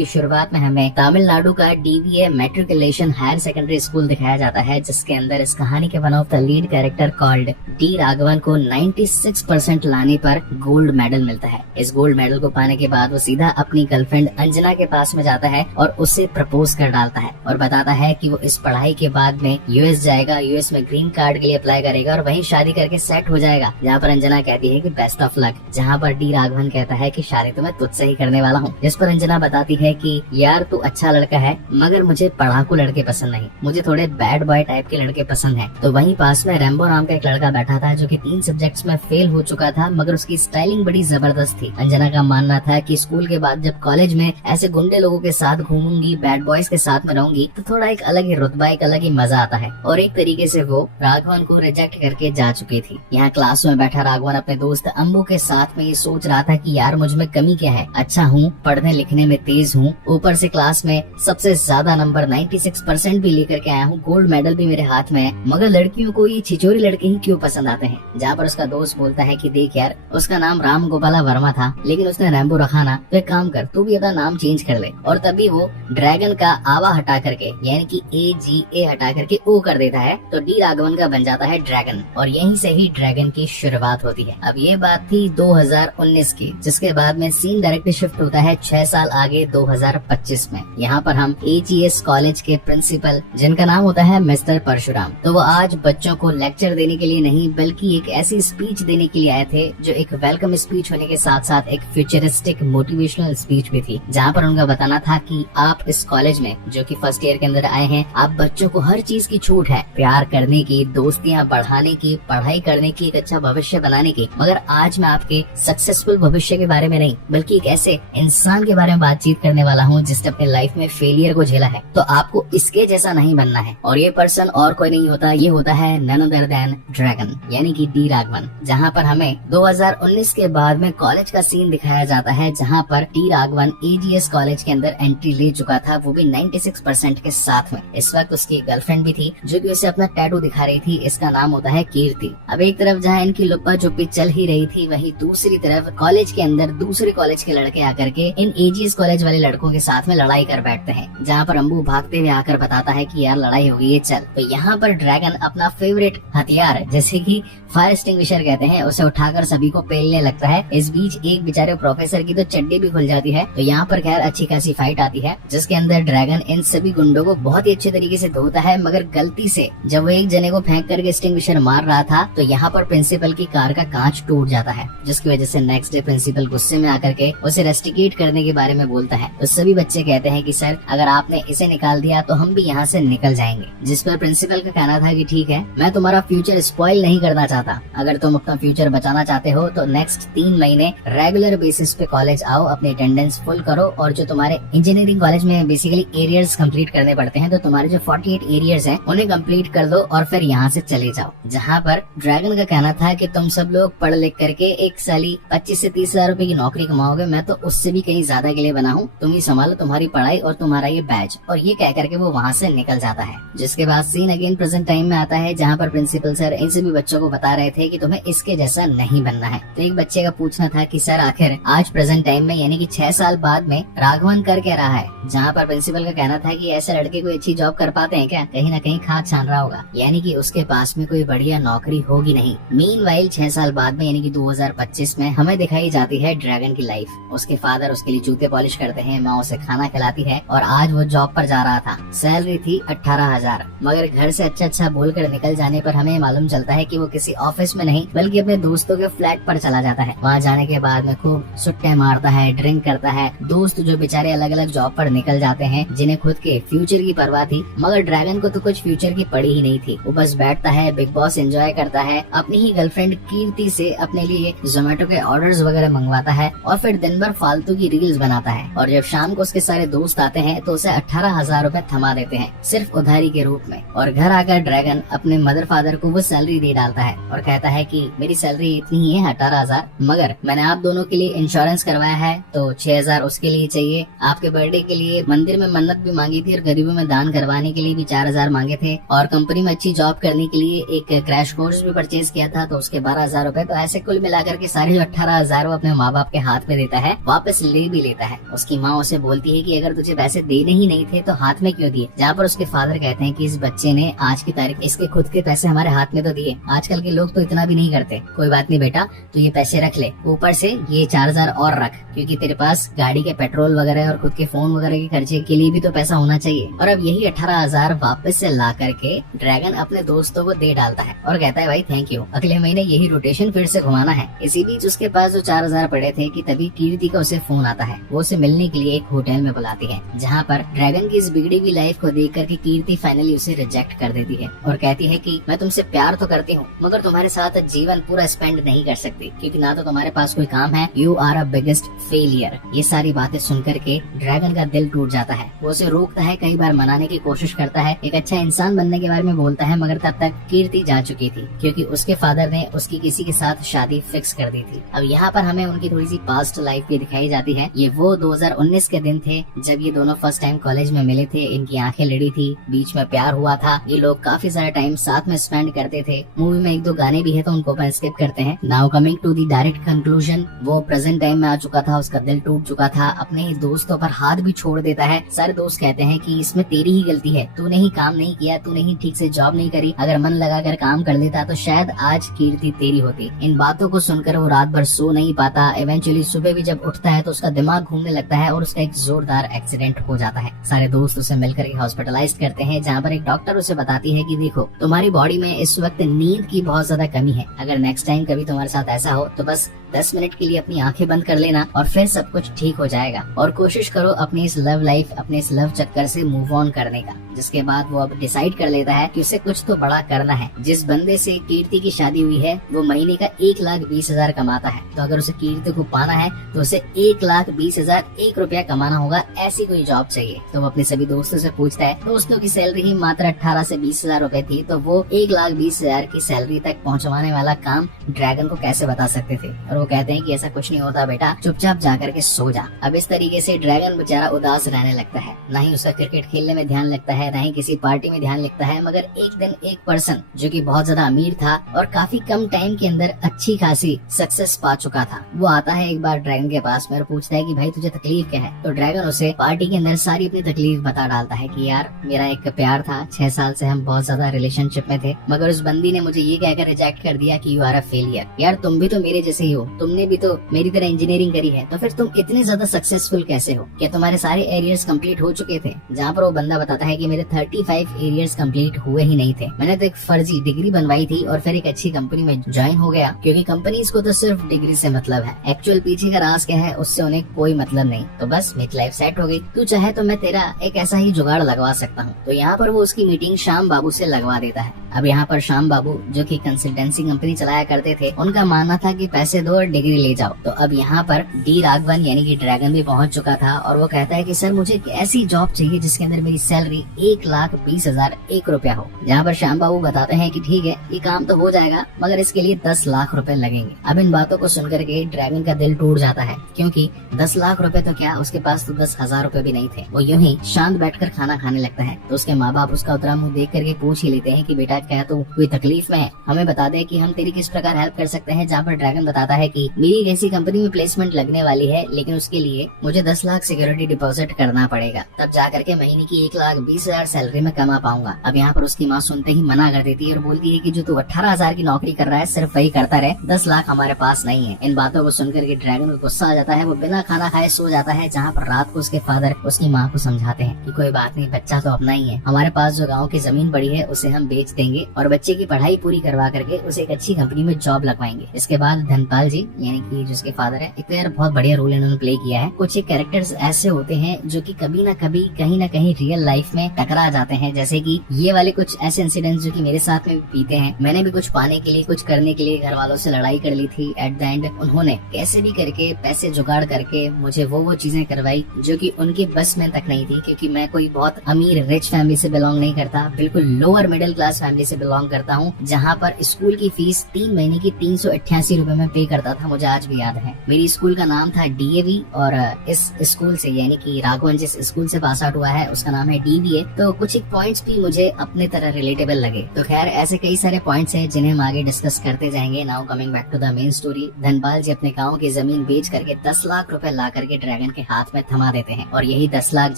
की शुरुआत में हमें तमिलनाडु का DVA matriculation higher secondary school दिखाया जाता है, जिसके अंदर इस कहानी के one of the lead character called D Raghavan को 96% लाने पर गोल्ड मेडल मिलता है। इस गोल्ड मेडल को पाने के बाद वो सीधा अपनी गर्लफ्रेंड अंजना के पास में जाता है और उससे प्रपोज कर डालता है और बताता है कि वो इस पढ़ाई के बाद में यूएस जाएगा, यूएस में ग्रीन कार्ड के लिए अप्लाई करेगा और वहीं शादी करके सेट हो जाएगा। जहाँ पर अंजना कहती है कि बेस्ट ऑफ लक, जहाँ पर डी राघवन कहता है कि शादी तो मैं तुझसे ही करने वाला हूँ। जिस पर अंजना बताती है कि यार तू अच्छा लड़का है मगर मुझे पढ़ाकू लड़के पसंद नहीं, मुझे थोड़े बैड बॉय टाइप के लड़के पसंद है। तो वहीं पास में रैम्बो नाम का एक लड़का बैठा था जो कि 3 सब्जेक्ट्स में फेल हो चुका था, मगर उसकी स्टाइलिंग बड़ी जबरदस्त थी। अंजना का मानना था कि स्कूल के बाद जब कॉलेज में ऐसे गुंडे लोगों के साथ घूमूंगी, बैड बॉयज के साथ में रहूंगी तो थोड़ा एक अलग ही रुतबा, एक अलग ही मजा आता है। और एक तरीके से वो राघवन को रिजेक्ट करके जा चुकी थी। यहाँ क्लास में बैठा राघवन अपने दोस्त अम्बू के साथ में ये सोच रहा था कि यार मुझ में कमी क्या है, अच्छा हूँ, पढ़ने लिखने में तेज हूँ, ऊपर से क्लास में सबसे ज्यादा नंबर 96% भी लेकर के आया हूँ, गोल्ड मेडल भी मेरे हाथ में है, मगर लड़कियों को ये छिचोरी लड़के ही क्यों पसंद आते हैं। जहाँ पर उसका दोस्त बोलता है कि देख यार उसका नाम राम गोपाला वर्मा था लेकिन उसने रैम्बो रखा ना, तो एक काम कर तू भी अपना नाम चेंज कर ले। और तभी वो ड्रैगन का आवा हटा करके यानी कि AGA हटा करके O कर देता है तो डी राघवन का बन जाता है ड्रैगन और यहीं से ही ड्रैगन की शुरुआत होती है। अब ये बात थी 2019 की, जिसके बाद में सीन डायरेक्ट शिफ्ट होता है 6 साल आगे 2025 में। यहाँ पर हम AGS कॉलेज के प्रिंसिपल जिनका नाम होता है मिस्टर परशुराम, तो वो आज बच्चों को लेक्चर देने के लिए नहीं बल्कि एक ऐसी स्पीच देने के लिए आए थे जो एक वेलकम स्पीच होने के साथ साथ एक फ्यूचरिस्टिक मोटिवेशनल स्पीच भी थी। जहाँ पर उनका बताना था कि आप इस कॉलेज में जो कि फर्स्ट ईयर के अंदर आए हैं, आप बच्चों को हर चीज की छूट है, प्यार करने की, दोस्तियाँ बढ़ाने की, पढ़ाई करने की, एक अच्छा भविष्य बनाने की, मगर आज मैं आपके सक्सेसफुल भविष्य के बारे में नहीं बल्कि एक ऐसे इंसान के बारे में बातचीत करने वाला हूँ जिसने अपने लाइफ में फेलियर को झेला है। तो आपको इसके जैसा नहीं बनना है और ये पर्सन और कोई नहीं होता, ये होता है नन अदर देन ड्रैगन यानी कि डी राघवन। जहाँ पर हमें 2019 के बाद में कॉलेज का सीन दिखाया जाता है जहाँ पर डी राघवन AGS कॉलेज के अंदर एंट्री ले चुका था, वो भी 96% के साथ में। इस वक्त उसकी गर्लफ्रेंड भी थी जो कि उसे अपना टैटू दिखा रही थी, इसका नाम होता है कीर्ति। अब एक तरफ जहाँ इनकी लुप्पा चुप्पी चल ही रही थी, वहीं दूसरी तरफ कॉलेज के अंदर दूसरे कॉलेज के लड़के आकर के इन AGS कॉलेज वाले लड़कों के साथ में लड़ाई कर बैठते हैं। जहाँ पर अम्बू भागते हुए आकर बताता है कि यार लड़ाई हो गई है चल। तो यहाँ पर ड्रैगन अपना फेवरेट हथियार जैसे कि फायर एक्सटिंग्विशर कहते हैं उसे उठाकर सभी को पेलने लगता है। इस बीच एक बेचारे प्रोफेसर की तो चड्डी भी खुल जाती है। तो यहाँ पर खैर अच्छी खासी फाइट आती है जिसके अंदर ड्रैगन इन सभी गुंडों को बहुत ही अच्छे तरीके से धोता है, मगर गलती से जब वो एक जने को फेंक करके एक्सटिंग्विशर मार रहा था तो यहाँ पर प्रिंसिपल की कार का कांच टूट जाता है, जिसकी वजह से नेक्स्ट डे प्रिंसिपल गुस्से में आकर के उसे रेस्टिकेट करने के बारे में बोलता है। तो सभी बच्चे कहते हैं कि सर अगर आपने इसे निकाल दिया तो हम भी यहाँ से निकल जाएंगे। जिस पर प्रिंसिपल का कहना था कि ठीक है, मैं तुम्हारा फ्यूचर स्पॉइल नहीं करना चाहता, अगर तुम अपना फ्यूचर बचाना चाहते हो तो नेक्स्ट 3 महीने रेगुलर बेसिस पे कॉलेज आओ, अपनी अटेंडेंस फुल करो और जो तुम्हारे इंजीनियरिंग कॉलेज में बेसिकली एरियर्स कंप्लीट करने पड़ते हैं तो तुम्हारे जो 48 एरियर्स हैं उन्हें कंप्लीट कर दो और फिर यहाँ से चले जाओ। जहाँ पर ड्रैगन का कहना था कि तुम सब लोग पढ़ लिख करके एक साली 25 से 30 हजार रूपए की नौकरी कमाओगे, मैं तो उससे भी कहीं ज्यादा के लिए बना हूँ, तुम ही संभालो तुम्हारी पढ़ाई और तुम्हारा ये बैच। और ये कह करके वो वहाँ से निकल जाता है। जिसके बाद सीन अगेन प्रेजेंट टाइम में आता है जहाँ पर प्रिंसिपल सर इन सभी बच्चों को बता रहे थे कि तुम्हें इसके जैसा नहीं बनना है। तो एक बच्चे का पूछना था कि सर आखिर आज प्रेजेंट टाइम में यानी कि 6 साल बाद में राघवन कर क्या रहा है। जहाँ पर प्रिंसिपल का कहना था कि ऐसे लड़के कोई अच्छी जॉब कर पाते हैं क्या, कहीं ना कहीं खाद छान रहा होगा, यानी कि उसके पास में कोई बढ़िया नौकरी होगी नहीं। मीनवाइल 6 साल बाद में यानी कि 2025 में हमें दिखाई जाती है ड्रैगन की लाइफ। उसके फादर उसके लिए जूते पॉलिश करते हैं, माँ उसे खाना खिलाती है और आज वो जॉब पर जा रहा था। सैलरी थी 18,000, मगर घर से अच्छा बोलकर निकल जाने पर हमें मालूम चलता है कि वो किसी ऑफिस में नहीं बल्कि अपने दोस्तों के फ्लैट पर चला जाता है। वहाँ जाने के बाद में खूब सुट्टे मारता है, ड्रिंक करता है। दोस्त जो बेचारे अलग अलग जॉब पर निकल जाते हैं जिन्हें खुद के फ्यूचर की परवाह थी, मगर ड्रैगन को तो कुछ फ्यूचर की पड़ी ही नहीं थी। वो बस बैठता है, बिग बॉस एंजॉय करता है, अपनी ही गर्लफ्रेंड कीर्ति से अपने लिए जोमेटो के ऑर्डर्स वगैरह मंगवाता है और फिर दिन भर फालतू की रील्स बनाता है। और जब शाम को उसके सारे दोस्त आते हैं तो उसे 18,000 रूपए थमा देते हैं सिर्फ उधारी के रूप में। और घर आकर ड्रैगन अपने मदर फादर को वो सैलरी दे डालता है और कहता है कि मेरी सैलरी इतनी ही है 18,000, मगर मैंने आप दोनों के लिए इंश्योरेंस करवाया है तो 6,000 उसके लिए चाहिए। आपके बर्थडे के लिए मंदिर में मन्नत भी मांगी थी और गरीबों में दान करवाने के लिए भी 4,000 मांगे थे और कंपनी में अच्छी जॉब करने के लिए एक क्रैश कोर्स भी परचेज किया था तो उसके 12,000 रूपए। तो ऐसे कुल मिलाकर के सारे जो 18,000 वो अपने माँ बाप के हाथ में देता है, वापस ले भी लेता है। उसकी माँ माँ उसे बोलती है कि अगर तुझे पैसे देने ही नहीं थे तो हाथ में क्यों दिए, जहाँ पर उसके फादर कहते हैं कि इस बच्चे ने आज की तारीख इसके खुद के पैसे हमारे हाथ में तो दिए, आजकल के लोग तो इतना भी नहीं करते। कोई बात नहीं बेटा, तो ये पैसे रख ले, ऊपर से ये 4000 और रख, क्योंकि तेरे पास गाड़ी के पेट्रोल वगैरह और खुद के फोन वगैरह के खर्चे के लिए भी तो पैसा होना चाहिए। और अब यही 18,000 वापस से ला करके ड्रैगन अपने दोस्तों को दे डालता है और कहता है भाई थैंक यू, अगले महीने यही रोटेशन फिर से घुमाना है। इसी बीच उसके पास जो 4000 पड़े थे कि तभी कीर्ति का उसे फोन आता है। वो उसे मिलने के लिए एक होटल में बुलाती है, जहाँ पर ड्रैगन की इस बिगड़ी हुई लाइफ को देख करके कीर्ति फाइनली उसे रिजेक्ट कर देती है और कहती है कि मैं तुमसे प्यार तो करती हूँ मगर तुम्हारे साथ जीवन पूरा स्पेंड नहीं कर सकती, क्योंकि ना तो तुम्हारे पास कोई काम है, you are a biggest failure. ये सारी बातें सुनकर के ड्रैगन का दिल टूट जाता है। वो उसे रोकता है, कई बार मनाने की कोशिश करता है, एक अच्छा इंसान बनने के बारे में बोलता है, मगर तब तक कीर्ति जा चुकी थी क्योंकि उसके फादर ने उसकी किसी के साथ शादी फिक्स कर दी थी। अब यहाँ पर हमें उनकी थोड़ी सी पास्ट लाइफ भी दिखाई जाती है। ये वो 2019 के दिन थे जब ये दोनों फर्स्ट टाइम कॉलेज में मिले थे, इनकी आंखें लड़ी थी, बीच में प्यार हुआ था, ये लोग काफी सारा टाइम साथ में स्पेंड करते थे। मूवी में एक दो गाने भी है तो उनको अपन स्किप करते हैं। Now coming to the direct conclusion, वो प्रेजेंट टाइम में आ चुका था, उसका दिल टूट चुका था, अपने ही दोस्तों पर हाथ भी छोड़ देता है। सारे दोस्त कहते हैं कि इसमें तेरी ही गलती है, तूने ही काम नहीं किया, तूने ही ठीक से जॉब नहीं करी, अगर मन लगा कर काम कर लेता तो शायद आज कीर्ति तेरी होती। इन बातों को सुनकर वो रात भर सो नहीं पाता। इवेंचुअली सुबह भी जब उठता है तो उसका दिमाग घूमने लगता है और उसका एक जोरदार एक्सीडेंट हो जाता है। सारे दोस्त उसे मिलकर हॉस्पिटलाइज करते हैं, जहाँ पर एक डॉक्टर उसे बताती है कि देखो तुम्हारी बॉडी में इस वक्त नींद की बहुत ज्यादा कमी है, अगर नेक्स्ट टाइम कभी तुम्हारे साथ ऐसा हो तो बस 10 मिनट के लिए अपनी आंखें बंद कर लेना और फिर सब कुछ ठीक हो जाएगा। और कोशिश करो अपनी इस लव लाइफ, अपने इस लव चक्कर से मूव ऑन करने का। जिसके बाद वो अब डिसाइड कर लेता है कि उसे कुछ तो बड़ा करना है। जिस बंदे से कीर्ति की शादी हुई है वो महीने का 1,20,000 कमाता है, तो अगर उसे कीर्ति को पाना है तो उसे 1,20,000 1 रुपया कमाना होगा, ऐसी कोई जॉब चाहिए। तो वो अपने सभी दोस्तों से पूछता है। दोस्तों की सैलरी ही मात्र 18 से 20,000 रुपए थी, तो वो 1,20,000 की सैलरी तक पहुँचवाने वाला काम ड्रैगन को कैसे बता सकते थे। और वो कहते हैं कि ऐसा कुछ नहीं होता बेटा, चुपचाप जाकर के सो जा। अब इस तरीके से ड्रैगन बेचारा उदास रहने लगता है, ना ही उसका क्रिकेट खेलने में ध्यान लगता है, ना ही किसी पार्टी में ध्यान लगता है। मगर एक दिन एक पर्सन जो कि बहुत ज्यादा अमीर था और काफी कम टाइम के अंदर अच्छी खासी सक्सेस पा चुका था, वो आता है एक बार ड्रैगन के पास में और पूछता है कि भाई तुझे तकलीफ क्या है। तो ड्रैगन उसे पार्टी के अंदर सारी अपनी तकलीफ बता डालता है कि यार मेरा एक प्यार था, 6 साल से हम बहुत ज्यादा रिलेशनशिप में थे, मगर उस बंदी ने मुझे ये कहकर रिजेक्ट कर दिया कि यू आर अ फेलियर। यार तुम भी तो मेरे जैसे ही हो, तुमने भी तो मेरी तरह इंजीनियरिंग करी है, तो फिर तुम इतने ज्यादा सक्सेसफुल कैसे हो? क्या तुम्हारे सारे एरियर्स कंप्लीट हो चुके थे? जहाँ पर वो बंदा बताता है कि मेरे 35 एरियर्स कंप्लीट हुए ही नहीं थे, मैंने तो एक फर्जी डिग्री बनवाई थी और फिर एक अच्छी कंपनी में ज्वाइन हो गया, क्योंकि कंपनीज को तो सिर्फ डिग्री से मतलब है, एक्चुअल पीछे का राज क्या है उससे उन्हें कोई मतलब नहीं। तो बस मेरी लाइफ सेट हो गई, तू चाहे तो मैं तेरा एक ऐसा ही जुगाड़ लगवा सकता हूँ। तो यहाँ पर वो उसकी मीटिंग श्याम बाबू से लगवा देता है। अब यहाँ पर श्याम बाबू जो कि कंसल्टेंसी कंपनी चलाया करते थे, उनका मानना था कि पैसे दो और डिग्री ले जाओ। तो अब यहाँ पर डी राघवन यानी कि ड्रैगन भी पहुंच चुका था और वो कहता है कि सर मुझे एक ऐसी जॉब चाहिए जिसके अंदर मेरी सैलरी 1,20,000 1 रुपया हो। जहाँ पर श्याम बाबू बताते हैं कि ठीक है ये काम तो हो जाएगा, मगर इसके लिए 10 लाख रुपए लगेंगे। अब इन बातों को सुनकर के ड्रैगन का दिल टूट जाता है, क्योंकि 10 लाख रुपए तो क्या, उसके पास तो 10,000 रुपए भी नहीं थे। वो यूं ही शांत बैठकर खाना खाने लगता है। तो उसके माँ बाप उसका उतरा मुंह देख करके पूछ ही लेते हैं कि बेटा क्या तू कोई तकलीफ में है, हमें बता दे कि हम तेरी किस प्रकार हेल्प कर सकते हैं। जहाँ पर ड्रैगन बताता है कि मेरी एक ऐसी कंपनी में प्लेसमेंट लगने वाली है, लेकिन उसके लिए मुझे 10 लाख सिक्योरिटी डिपॉजिट करना पड़ेगा, तब जाकर के महीने की 1,20,000 सैलरी में कमा पाऊंगा। अब यहाँ पर उसकी माँ सुनते ही मना कर देती है और बोलती है कि जो तू 18,000 की नौकरी कर रहा है सिर्फ वही करता रहे, 10 लाख हमारे पास नहीं है। इन बातों को सुनकर के ड्रैगन को गुस्सा आ जाता है, वो बिना खाना खाए सो जाता है। जहाँ पर रात को उसके फादर उसकी माँ को समझाते हैं कि कोई बात नहीं, बच्चा तो अपना ही है, हमारे पास जो गाँव की जमीन पड़ी है उसे हम बेच देंगे और बच्चे की पढ़ाई पूरी करवा करके उसे एक अच्छी कंपनी में जॉब लगवाएंगे। इसके बाद धनपाल जी यानी कि जिसके फादर है, एक तो यार बहुत बढ़िया रोल इन्होंने प्ले किया है। कुछ एक कैरेक्टर्स ऐसे होते हैं जो कि कभी ना कभी कहीं ना कहीं रियल लाइफ में टकरा जाते हैं, जैसे कि ये वाले कुछ ऐसे इंसिडेंट्स जो कि मेरे साथ में भी बीते हैं। मैंने भी कुछ पाने के लिए, कुछ करने के लिए घर वालों से लड़ाई कर ली थी। एट द एंड उन्होंने कैसे भी करके पैसे जुगाड़ करके मुझे वो चीजें करवाई जो कि उनके बस में तक नहीं थी, क्योंकि मैं कोई बहुत अमीर रिच फैमिली से बिलोंग नहीं करता, बिल्कुल lower middle class family family से बिलोंग करता हूँ, जहाँ पर स्कूल की फीस 3 महीने की 388 रुपए में पे करता था। मुझे आज भी याद है। मेरी स्कूल का नाम था DAV और इस स्कूल से यानी कि राघवन जिस स्कूल से पास आउट हुआ है उसका नाम है DVA। तो कुछ एक पॉइंट्स भी मुझे अपने तरह रिलेटेबल लगे। तो खैर ऐसे कई सारे पॉइंट्स हैं जिन्हें हम आगे डिस्कस करते जाएंगे। Now coming back to the main story. Dhanpal ji अपने गाँव की जमीन बेच करके 10 लाख रुपए ला करके ड्रैगन के हाथ में थमा देते हैं और यही 10 लाख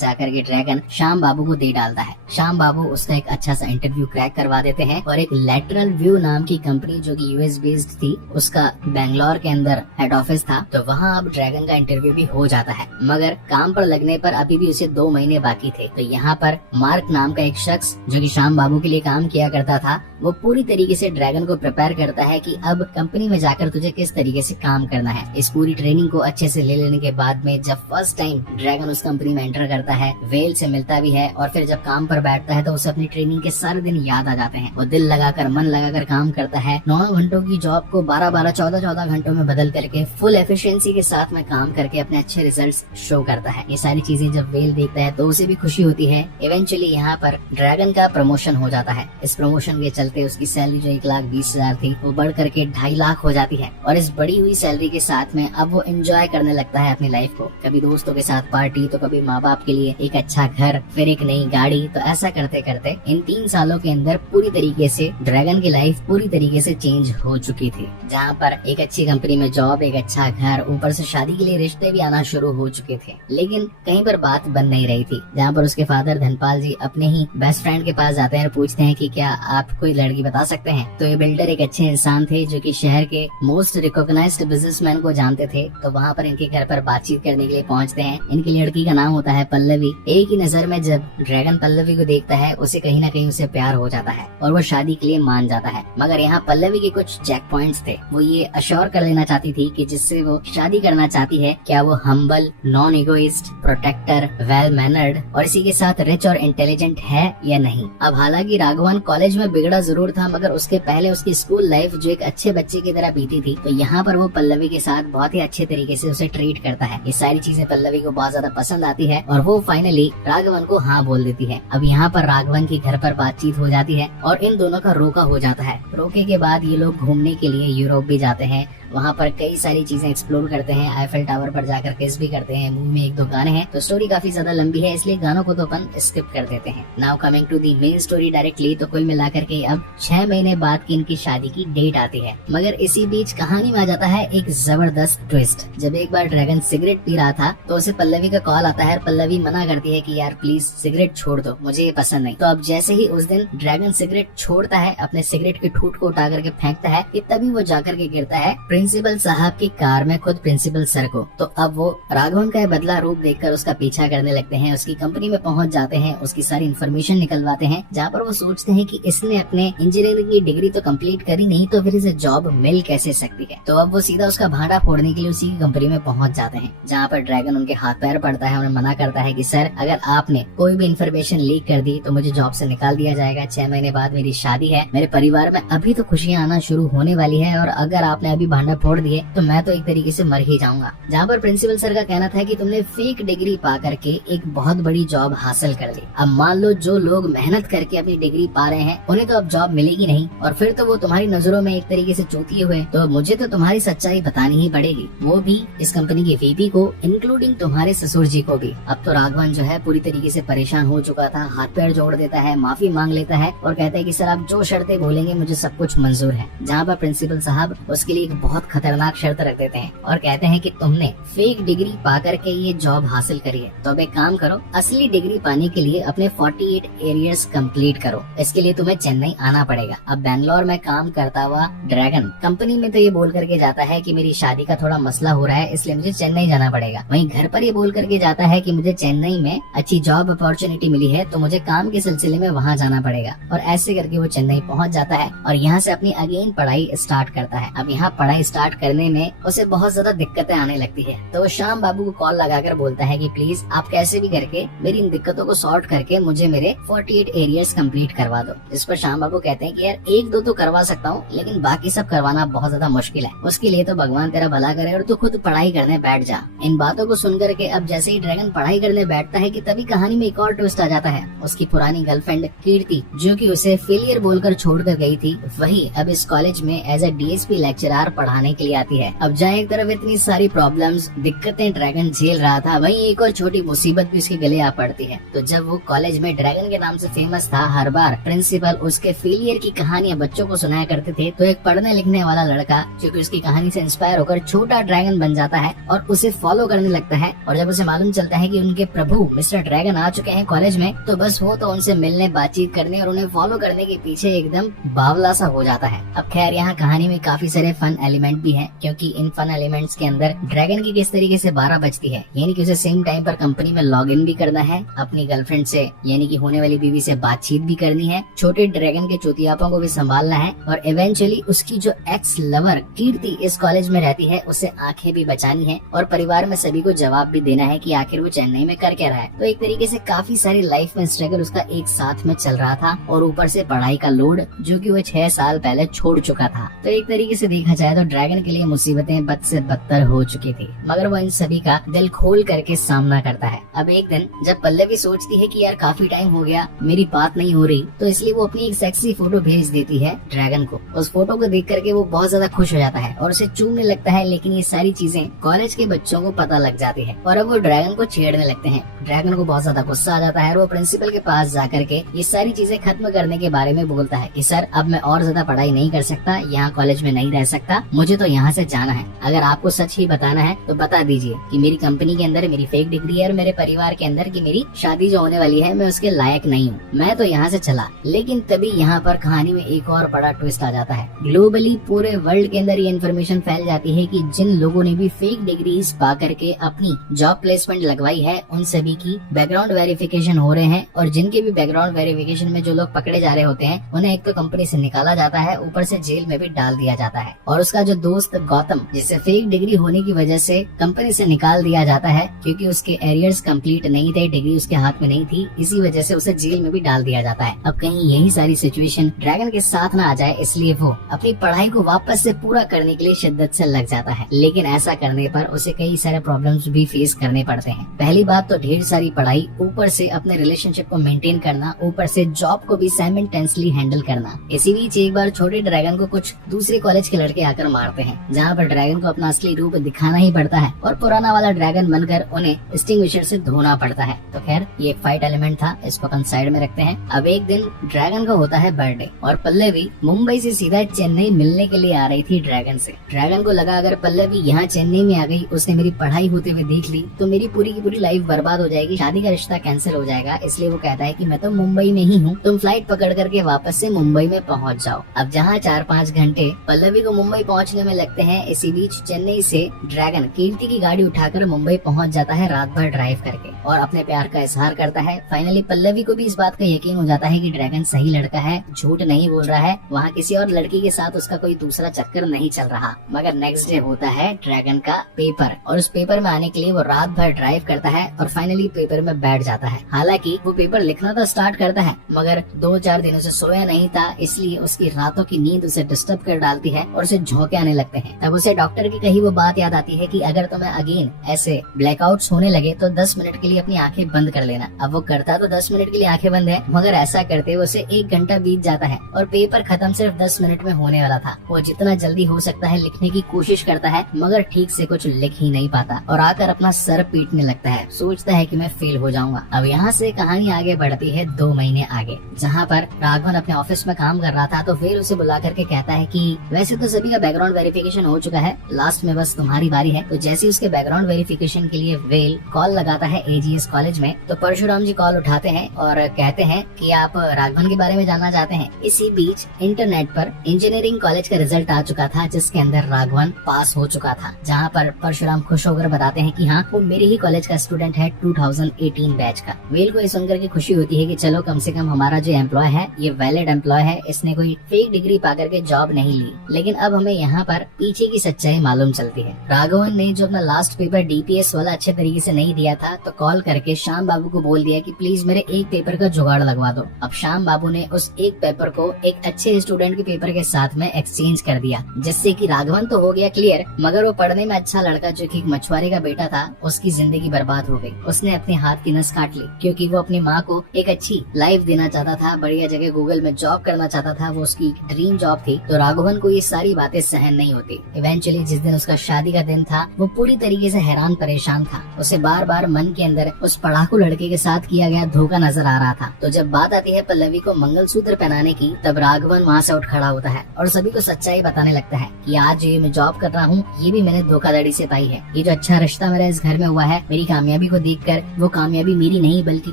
जाकर के ड्रैगन श्याम बाबू को दे डालता है। श्याम बाबू उसका एक अच्छा सा इंटरव्यू क्रैक करवा देते हैं और एक लैटरल व्यू नाम की कंपनी जो कि US बेस्ड थी, उसका बेंगलोर के अंदर हेड ऑफिस था, तो वहाँ अब ड्रैगन का इंटरव्यू भी हो जाता है। मगर काम पर लगने पर अभी भी उसे 2 महीने बाकी थे। तो यहाँ पर मार्क नाम का एक शख्स जो कि श्याम बाबू के लिए काम किया करता था, वो पूरी तरीके से ड्रैगन को प्रिपेयर करता है कि अब कंपनी में जाकर तुझे किस तरीके से काम करना है। इस पूरी ट्रेनिंग को अच्छे से ले लेने के बाद में जब फर्स्ट टाइम ड्रैगन उस कंपनी में एंटर करता है, वेल से मिलता भी है और फिर जब काम पर बैठता है तो उसे अपनी ट्रेनिंग के सारे दिन याद आ जाते हैं। वो दिल लगाकर मन लगाकर काम करता है। 9 घंटों की जॉब को 12-12, 14-14 घंटों में बदल करके फुल एफिशिएंसी के साथ में काम करके अपने अच्छे रिजल्ट्स शो करता है। ये सारी चीजें जब वेल देखता है तो उसे भी खुशी होती है। इवेंचुअली यहाँ पर ड्रैगन का प्रमोशन हो जाता है। इस प्रमोशन के चलते उसकी सैलरी जो 1,20,000 थी वो बढ़ करके 2.5 लाख हो जाती है और इस बढ़ी हुई सैलरी के साथ में अब वो एंजॉय करने लगता है अपनी लाइफ को। कभी दोस्तों के साथ पार्टी तो कभी माँ बाप के लिए एक अच्छा घर, फिर एक नई गाड़ी। तो ऐसा करते करते इन 3 सालों के अंदर पूरी तरीके से ड्रैगन की लाइफ पूरी तरीके से चेंज हो चुकी थी, जहाँ पर एक अच्छी कंपनी में जॉब, एक अच्छा घर, ऊपर से शादी के लिए रिश्ते भी आना शुरू हो चुके थे। लेकिन कहीं पर बात बन नहीं रही थी, जहाँ पर उसके फादर धनपाल जी अपने ही बेस्ट फ्रेंड के पास जाते हैं और पूछते हैं कि क्या आप कोई लड़की बता सकते हैं। तो ये बिल्डर एक अच्छे इंसान थे जो कि शहर के मोस्ट रिकॉग्नाइज्ड बिजनेसमैन को जानते थे। तो वहाँ पर इनके घर पर बातचीत करने के लिए पहुँचते हैं। इनकी लड़की का नाम होता है पल्लवी। एक ही नजर में जब ड्रैगन पल्लवी को देखता है उसे कहीं ना कहीं उसे प्यार हो जाता है और वो शादी के लिए मान जाता है। मगर यहाँ पल्लवी के कुछ चेक पॉइंट्स थे। वो ये अश्योर कर लेना चाहती थी कि जिससे वो शादी करना चाहती है क्या वो humble, non egoist, protector, well mannered और इसी के साथ रिच और इंटेलिजेंट है या नहीं। अब हालांकि राघवन कॉलेज में बिगड़ा जरूर था, मगर उसके पहले उसकी स्कूल लाइफ जो एक अच्छे बच्चे की तरह बीती थी। तो यहाँ पर वो पल्लवी के साथ बहुत ही अच्छे तरीके से उसे ट्रीट करता है। ये सारी चीजें पल्लवी को बहुत ज्यादा पसंद आती है और वो फाइनली राघवन को हाँ बोल देती है। अब यहाँ पर राघवन के घर पर बातचीत हो जाती है और इन दोनों का रोका हो जाता है। रोके के बाद ये लोग घूमने के लिए यूरोप भी जाते हैं। वहाँ पर कई सारी चीजें एक्सप्लोर करते हैं। आईफेल टावर पर जाकर किस भी करते हैं। मूवी में 1-2 गाने हैं तो स्टोरी काफी ज्यादा लंबी है, इसलिए गानों को तो अपन स्किप कर देते हैं। Now coming to the main story directly. तो कुल मिलाकर के अब 6 महीने बाद की इनकी शादी की डेट आती है। मगर इसी बीच कहानी में आ जाता है एक जबरदस्त ट्विस्ट। जब एक बार ड्रैगन सिगरेट पी रहा था तो उसे पल्लवी का कॉल आता है। पल्लवी मना करती है कि यार प्लीज सिगरेट छोड़ दो, मुझे ये पसंद नहीं। तो अब जैसे ही उस दिन ड्रैगन सिगरेट छोड़ता है, अपने सिगरेट के ठूठ को उठा करके फेंकता है कि तभी वो जाकर के गिरता है प्रिंसिपल साहब की कार में, खुद प्रिंसिपल सर को। तो अब वो राघवन का बदला रूप देखकर उसका पीछा करने लगते हैं। उसकी कंपनी में पहुंच जाते हैं, उसकी सारी इन्फॉर्मेशन निकलवाते हैं, जहाँ पर वो सोचते हैं कि इसने अपने इंजीनियरिंग की डिग्री तो कंप्लीट करी नहीं तो फिर इसे जॉब मिल कैसे सकती है। तो अब वो सीधा उसका भाड़ा फोड़ने के लिए उसी की कंपनी में पहुंच जाते हैं, जहाँ पर ड्रैगन उनके हाथ पैर पड़ता है। उन्हें मना करता है कि सर अगर आपने कोई भी इन्फॉर्मेशन लीक कर दी तो मुझे जॉब से निकाल दिया जाएगा। 6 महीने बाद मेरी शादी है, मेरे परिवार में अभी तो खुशियाँ आना शुरू होने वाली है और अगर आपने अभी भांडा फोड़ दिए तो मैं तो एक तरीके से मर ही जाऊंगा। जहाँ पर प्रिंसिपल सर का कहना था कि तुमने फेक डिग्री पा करके एक बहुत बड़ी जॉब हासिल कर ली। अब मान लो जो लोग मेहनत करके अपनी डिग्री पा रहे हैं उन्हें तो अब जॉब मिलेगी नहीं और फिर तो वो तुम्हारी नजरों में एक तरीके से चूतिए हुए। तो मुझे तो तुम्हारी सच्चाई बतानी ही पड़ेगी, वो भी इस कंपनी की VP को, इंक्लूडिंग तुम्हारे ससुर जी को भी। अब तो राघवन जो है पूरी तरीके से परेशान हो चुका था, हाथ पैर जोड़ देता है, माफी मांग लेता है और कहता है कि सर आप जो शर्तें बोलेंगे मुझे सब कुछ मंजूर है। जहाँ पर प्रिंसिपल साहब उसके लिए एक बहुत खतरनाक शर्त रख देते हैं और कहते हैं कि तुमने फेक डिग्री पा करके ये जॉब हासिल करी है, तो अब एक काम करो, असली डिग्री पाने के लिए अपने 48 एरियर्स कंप्लीट करो। इसके लिए तुम्हें चेन्नई आना पड़ेगा। अब बैंगलोर में काम करता हुआ ड्रैगन कंपनी में तो ये बोल करके जाता है कि मेरी शादी का थोड़ा मसला हो रहा है इसलिए मुझे चेन्नई जाना पड़ेगा। वहीं घर पर ये बोल करके जाता है कि मुझे चेन्नई में अच्छी जॉब अपॉर्चुनिटी मिली है तो मुझे काम के सिलसिले में वहाँ जाना पड़ेगा। और ऐसे करके वो चेन्नई पहुँच जाता है और यहाँ से अपनी अगेन पढ़ाई स्टार्ट करता है। अब यहाँ पढ़ाई स्टार्ट करने में उसे बहुत ज्यादा दिक्कतें आने लगती है। तो वो श्याम बाबू को कॉल लगाकर बोलता है कि प्लीज आप कैसे भी करके मेरी इन दिक्कतों को सॉर्ट करके मुझे मेरे 48 एरियर्स कंप्लीट करवा दो। इस पर श्याम बाबू कहते हैं कि यार एक दो तो करवा सकता हूँ, लेकिन बाकी सब करवाना बहुत ज्यादा मुश्किल है। उसके लिए तो भगवान तेरा भला करे और तू खुद पढ़ाई करने बैठ जा। इन बातों को सुनकर के अब जैसे ही ड्रैगन पढ़ाई करने बैठता है कि तभी कहानी में एक और ट्विस्ट आ जाता है। उसकी पुरानी गर्लफ्रेंड कीर्ति, जो कि उसे फेलियर बोलकर छोड़कर गई थी, वही अब इस कॉलेज में एज ए डीएसपी लेक्चरर पढ़ाने के लिए आती है। अब जहाँ एक तरफ इतनी सारी प्रॉब्लम्स दिक्कतें ड्रैगन झेल रहा था, वहीं एक और छोटी मुसीबत भी उसके गले आ पड़ती है। तो जब वो कॉलेज में ड्रैगन के नाम से फेमस था, हर बार प्रिंसिपल उसके फेलियर की कहानियां बच्चों को सुनाया करते थे, तो एक पढ़ने लिखने वाला लड़का जो कि उसकी कहानी से इंस्पायर होकर छोटा ड्रैगन बन जाता है और उसे फॉलो करने लगता है। और जब उसे मालूम चलता है कि उनके प्रभु मिस्टर ड्रैगन आ चुके हैं कॉलेज में, तो बस वो तो उनसे मिलने, बातचीत करने और उन्हें फॉलो करने के पीछे एकदम बावला सा हो जाता है। अब खैर यहाँ कहानी में काफी सारे फन एलिमेंट भी हैं, क्योंकि इन फन एलिमेंट्स के अंदर ड्रैगन की किस तरीके से 12 बजती है, यानी कि उसे सेम टाइम पर कंपनी में लॉग इन भी करना है, अपनी गर्लफ्रेंड से यानी कि होने वाली बीवी से बातचीत भी करनी है, छोटे ड्रैगन के चुतियापों को भी संभालना है, और इवेंचुअली उसकी जो एक्स लवर कीर्ति इस कॉलेज में रहती है उसे आंखें भी बचानी है, और परिवार में सभी को जवाब भी देना है कि आखिर वो चेन्नई में कर क्या रहा है। तो एक तरीके से काफी सारी लाइफ में स्ट्रगल उसका एक साथ में चल रहा था, और ऊपर से पढ़ाई का लोड जो कि वो 6 साल पहले छोड़ चुका था। तो एक तरीके से देखा जाए तो ड्रैगन के लिए मुसीबतें बद से बदतर हो चुकी थी, मगर वो इन सभी का दिल खोल करके सामना करता है। अब एक दिन जब पल्लवी सोचती है कि यार काफी टाइम हो गया मेरी बात नहीं हो रही, तो इसलिए वो अपनी एक सेक्सी फोटो भेज देती है ड्रैगन को। उस फोटो को देख करके वो बहुत ज्यादा खुश हो जाता है और उसे चूमने लगता है, लेकिन ये सारी चीजें कॉलेज के बच्चों को पता लग जाती है और अब वो ड्रैगन को छेड़ने लगते हैं। ड्रैगन को बहुत ज्यादा गुस्सा आ जाता है और वो प्रिंसिपल के पास जाकर के ये सारी चीजें खत्म करने के बारे में बोलता है कि सर अब मैं और ज्यादा पढ़ाई नहीं कर सकता, यहाँ कॉलेज में नहीं रह सकता, मुझे तो यहाँ से जाना है। अगर आपको सच ही बताना है तो बता दीजिए कि मेरी कंपनी के अंदर मेरी फेक डिग्री है और मेरे परिवार के अंदर की मेरी शादी जो होने वाली है मैं उसके लायक नहीं हूँ, मैं तो यहाँ से चला। लेकिन तभी यहाँ पर कहानी में एक और बड़ा ट्विस्ट आ जाता है। ग्लोबली पूरे वर्ल्ड के अंदर ये इन्फॉर्मेशन फैल जाती है कि जिन लोगों ने भी फेक डिग्रीज पा करके अपनी जॉब प्लेसमेंट लगवाई है उन सभी की बैकग्राउंड वेरिफिकेशन हो रहे हैं, और जिनके भी बैकग्राउंड वेरिफिकेशन में जो लोग पकड़े जा रहे होते हैं उन्हें एक तो कंपनी से निकाला जाता है, ऊपर से जेल में भी डाल दिया जाता है। और उसका जो दोस्त गौतम, जिसे फेक डिग्री होने की वजह से कंपनी से निकाल दिया जाता है क्योंकि उसके एरियर्स कंप्लीट नहीं थे, डिग्री उसके हाथ में नहीं थी, इसी वजह से उसे जेल में भी डाल दिया जाता है। अब कहीं यही सारी सिचुएशन ड्रैगन के साथ ना आ जाए, इसलिए वो अपनी पढ़ाई को वापस से पूरा करने के लिए शिद्दत से लग जाता है। लेकिन ऐसा करने पर उसे कई सारे प्रॉब्लम्स भी फेस करने पड़ते हैं। पहली बात तो ढेर सारी पढ़ाई, ऊपर से अपने रिलेशनशिप को मेंटेन करना, ऊपर से जॉब को भी साइमल्टेनियसली हैंडल करना। इसी बीच एक बार छोटे ड्रैगन को कुछ दूसरे कॉलेज के लड़के आकर मारते हैं, जहाँ पर ड्रैगन को अपना असली रूप दिखाना ही पड़ता है और पुराना वाला ड्रैगन बनकर उन्हें एक्सटिंग्विशर से धोना पड़ता है। तो खैर ये एक फाइट एलिमेंट था, इसको अपन साइड में रखते हैं। अब एक दिन ड्रैगन का होता है बर्थडे और पल्लवी मुंबई से सीधा चेन्नई मिलने के लिए आ रही थी ड्रैगन से। ड्रैगन को लगा अगर पल्लवी यहाँ चेन्नई में आ गई, उसने मेरी पढ़ाई होते हुए देख ली, तो मेरी पूरी की पूरी लाइफ बर्बाद हो जाएगी, शादी का रिश्ता कैंसिल हो जाएगा। इसलिए वो कहता है कि मैं तो मुंबई में ही हूँ, तुम फ्लाइट पकड़ करके वापस से मुंबई में पहुँच जाओ। अब जहाँ 4-5 घंटे पल्लवी को मुंबई पहुँचने में लगते हैं, इसी बीच चेन्नई से ड्रैगन कीर्ति की गाड़ी उठाकर मुंबई पहुँच जाता है रात भर ड्राइव करके और अपने प्यार का इजहार करता है। फाइनली पल्लवी को भी इस बात का यकीन हो जाता है कि ड्रैगन सही लड़का है, झूठ नहीं बोल रहा है, वहाँ किसी और लड़की के साथ उसका कोई दूसरा चक्कर नहीं चल रहा। मगर नेक्स्ट डे होता है ड्रैगन का पेपर और उस पेपर में आने के लिए वो रात भर ड्राइव करता है और फाइनली पेपर में बैठ जाता है। हालांकि वो पेपर लिखना तो स्टार्ट करता है, मगर 2-4 दिनों से सोया नहीं था, इसलिए उसकी रातों की नींद उसे डिस्टर्ब कर डालती है और उसे झोंके आने लगते हैं। तब उसे डॉक्टर की कही वो बात याद आती है कि अगर तुम्हें अगेन ऐसे ब्लैकआउट्स होने लगे तो 10 मिनट के लिए अपनी आंखें बंद कर लेना। अब वो करता तो 10 मिनट के लिए आंखें बंद है, मगर ऐसा करते उसे 1 घंटा बीत जाता है और पेपर खत्म सिर्फ 10 मिनट में होने वाला था। वो जितना जल्दी हो सकता है लिखने की कोशिश करता है, मगर ठीक से कुछ लिख ही नहीं पाता और आकर अपना सर पीटने लगता है, सोचता है कि मैं फेल हो जाऊंगा। अब यहाँ से कहानी आगे बढ़ती है 2 महीने आगे, जहाँ पर राघवन अपने ऑफिस में काम कर रहा था तो फिर उसे बुला करके कहता है कि वैसे तो सभी का बैकग्राउंड वेरिफिकेशन हो चुका है, लास्ट में बस तुम्हारी बारी है। तो जैसे उसके बैकग्राउंड वेरिफिकेशन के लिए वेल कॉल लगाता है एजीएस कॉलेज में, तो परशुराम जी कॉल उठाते हैं और कहते हैं कि आप राघवन के बारे में जानना चाहते हैं। इसी बीच इंटरनेट पर इंजीनियरिंग कॉलेज का रिजल्ट आ चुका था जिसके अंदर राघवन पास हो चुका था, जहाँ पर परशुराम खुश होकर बताते हैं कि हाँ वो मेरे ही कॉलेज का स्टूडेंट है 2018 बैच का। वेल को ये सुनकर के खुशी होती है कि चलो कम से कम हमारा जो एम्प्लॉय है ये वैलिड एम्प्लॉय है, इसने कोई फेक डिग्री पा करके जॉब नहीं ली। लेकिन अब हमें यहाँ यहाँ पर पीछे की सच्चाई मालूम चलती है। राघवन ने जो अपना लास्ट पेपर डीपीएस वाला अच्छे तरीके से नहीं दिया था, तो कॉल करके श्याम बाबू को बोल दिया कि प्लीज मेरे एक पेपर का जुगाड़ लगवा दो। अब श्याम बाबू ने उस एक पेपर को एक अच्छे स्टूडेंट के पेपर के साथ में एक्सचेंज कर दिया, जिससे कि राघवन तो हो गया क्लियर, मगर वो पढ़ने में अच्छा लड़का जो कि एक मछुआरे का बेटा था, उसकी जिंदगी बर्बाद हो गई। उसने अपने हाथ की नस काट ली, क्योंकि वो अपनी माँ को एक अच्छी लाइफ देना चाहता था, बढ़िया जगह गूगल में जॉब करना चाहता था, वो उसकी ड्रीम जॉब थी। तो राघवन को ये सारी बातें सहन नहीं होती। इवेंचुअली जिस दिन उसका शादी का दिन था, वो पूरी तरीके से हैरान परेशान था। उसे बार बार मन के अंदर उस पढ़ाकू लड़के के साथ किया गया धोखा नजर आ रहा था। तो जब बात आती है पल्लवी को मंगलसूत्र पहनाने की, तब राघवन वहाँ से उठ खड़ा होता है और सभी को सच्चाई बताने लगता है कि आज ये मैं जॉब कर रहा हूँ, ये भी मैंने धोखाधड़ी से पाई है। ये जो अच्छा रिश्ता मेरा इस घर में हुआ है, मेरी कामयाबी को देखकर वो कामयाबी मेरी नहीं बल्कि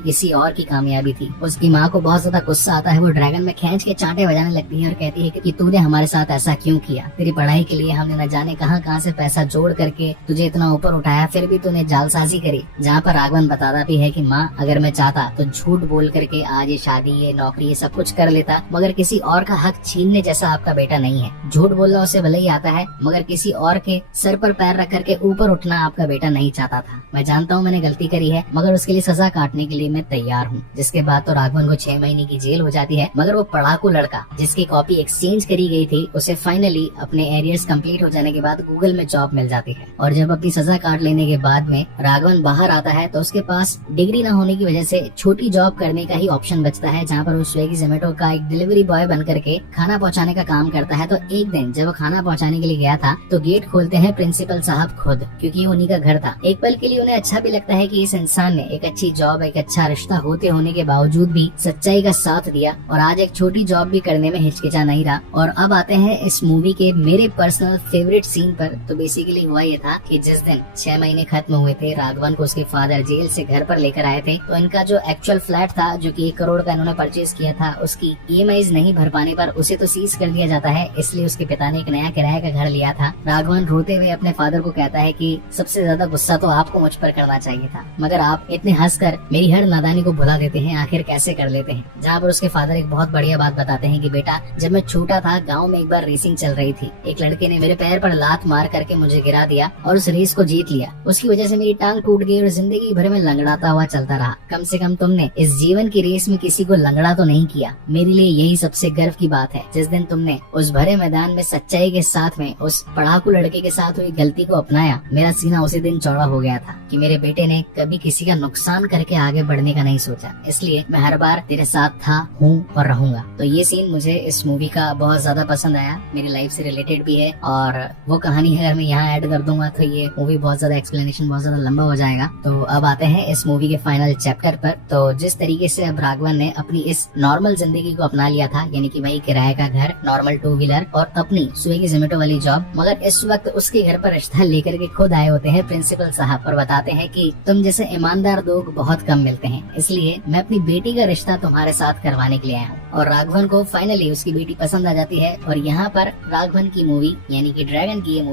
किसी और की कामयाबी थी। उसकी माँ को बहुत ज्यादा गुस्सा आता है। वो ड्रैगन में खींच के चांटे बजाने लगती है और कहती है कि तूने हमारे साथ ऐसा क्यों किया? तेरी पढ़ाई के लिए हमने न जाने कहां से पैसा जोड़ करके तुझे इतना ऊपर उठाया, फिर भी तूने जालसाजी करी। जहाँ पर राघवन बताता भी है कि माँ, अगर मैं चाहता तो झूठ बोल करके आज ये शादी, ये नौकरी, ये सब कुछ कर लेता, मगर किसी और का हक छीनने जैसा आपका बेटा नहीं है। झूठ बोलना उसे भले ही आता है, मगर किसी और के सर पर पैर रख करके ऊपर उठना आपका बेटा नहीं चाहता था। मैं जानता हूँ मैंने गलती करी है, मगर उसके लिए सजा काटने के लिए मैं तैयार हूँ। जिसके बाद तो राघवन को 6 महीने की जेल हो जाती है, मगर वो पढ़ाकू लड़का जिसकी कॉपी एक्सचेंज करी गई थी, उसे फाइनली अपने एरियर्स कंप्लीट हो जाने के बाद गूगल में जॉब मिल जाती है। और जब अपनी सजा काट लेने के बाद में राघवन बाहर आता है, तो उसके पास डिग्री न होने की वजह से छोटी जॉब करने का ही ऑप्शन बचता है, जहाँ पर वो स्विगी जोमेटो का एक डिलीवरी बॉय बन करके खाना पहुँचाने का काम करता है। तो एक दिन जब वो खाना पहुँचाने के लिए गया था, तो गेट खोलते हैं प्रिंसिपल साहब खुद, क्योंकि उन्हीं का घर था। एक पल के लिए उन्हें अच्छा भी लगता है कि इस इंसान ने एक अच्छी जॉब, एक अच्छा रिश्ता होते होने के बावजूद भी सच्चाई का साथ दिया और आज एक छोटी जॉब भी करने में हिचकिचा नहीं रहा। और अब आते हैं इस मूवी के मेरे पर्सनल फेवरेट सीन पर। तो बेसिकली हुआ ये था कि जिस दिन 6 महीने खत्म हुए थे, राघवन को उसके फादर जेल से घर पर लेकर आए थे, तो इनका जो एक्चुअल फ्लैट था, जो कि 1 करोड़ का इन्होंने परचेज किया था, उसकी EMIs नहीं भर पाने पर उसे तो सीज कर दिया जाता है। इसलिए उसके पिता ने एक नया किराए का घर लिया था। राघवन रोते हुए अपने फादर को कहता है कि सबसे ज्यादा गुस्सा तो आपको मुझ पर करना चाहिए था, मगर आप इतने हंसकर मेरी हर नादानी को भुला देते हैं, आखिर कैसे कर लेते हैं? जहाँ पर उसके फादर एक बहुत बढ़िया बात बताते हैं कि बेटा, जब मैं छोटा था, गांव में एक बार रेसिंग चल रही थी। एक लड़के ने मेरे पैर पर लात मार करके मुझे गिरा दिया और उस रेस को जीत लिया। उसकी वजह से मेरी टांग टूट गई और जिंदगी भर में लंगड़ाता हुआ चलता रहा। कम से कम तुमने इस जीवन की रेस में किसी को लंगड़ा तो नहीं किया। मेरे लिए यही सबसे गर्व की बात है। जिस दिन तुमने उस भरे मैदान में सच्चाई के साथ में उस पढ़ाकू लड़के के साथ हुई गलती को अपनाया, मेरा सीना उसी दिन चौड़ा हो गया था कि मेरे बेटे ने कभी किसी का नुकसान करके आगे बढ़ने का नहीं सोचा। इसलिए मैं हर बार तेरे साथ था, हूँ और रहूंगा। तो ये सीन मुझे इस मूवी का बहुत ज्यादा पसंद आया, मेरी लाइफ से रिलेटेड भी है। और वो कहानी अगर मैं यहाँ ऐड कर दूंगा तो ये मूवी बहुत ज्यादा एक्सप्लेनेशन बहुत ज्यादा लंबा हो जाएगा। तो अब आते हैं इस मूवी के फाइनल चैप्टर पर। तो जिस तरीके से अब राघवन ने अपनी इस नॉर्मल जिंदगी को अपना लिया था, यानी कि वही किराए का घर, नॉर्मल 2 व्हीलर और अपनी स्विगी जोमेटो वाली जॉब, मगर इस वक्त उसके घर पर रिश्ता लेकर के खुद आए होते हैं प्रिंसिपल साहब और बताते हैं कि तुम जैसे ईमानदार लोग बहुत कम मिलते हैं, इसलिए मैं अपनी बेटी का रिश्ता तुम्हारे साथ करवाने के लिए आया हूँ। और राघवन को फाइनली उसकी बेटी पसंद आ जाती है। और यहाँ पर राघवन की मूवी यानी कि ड्रैगन की ये मूवी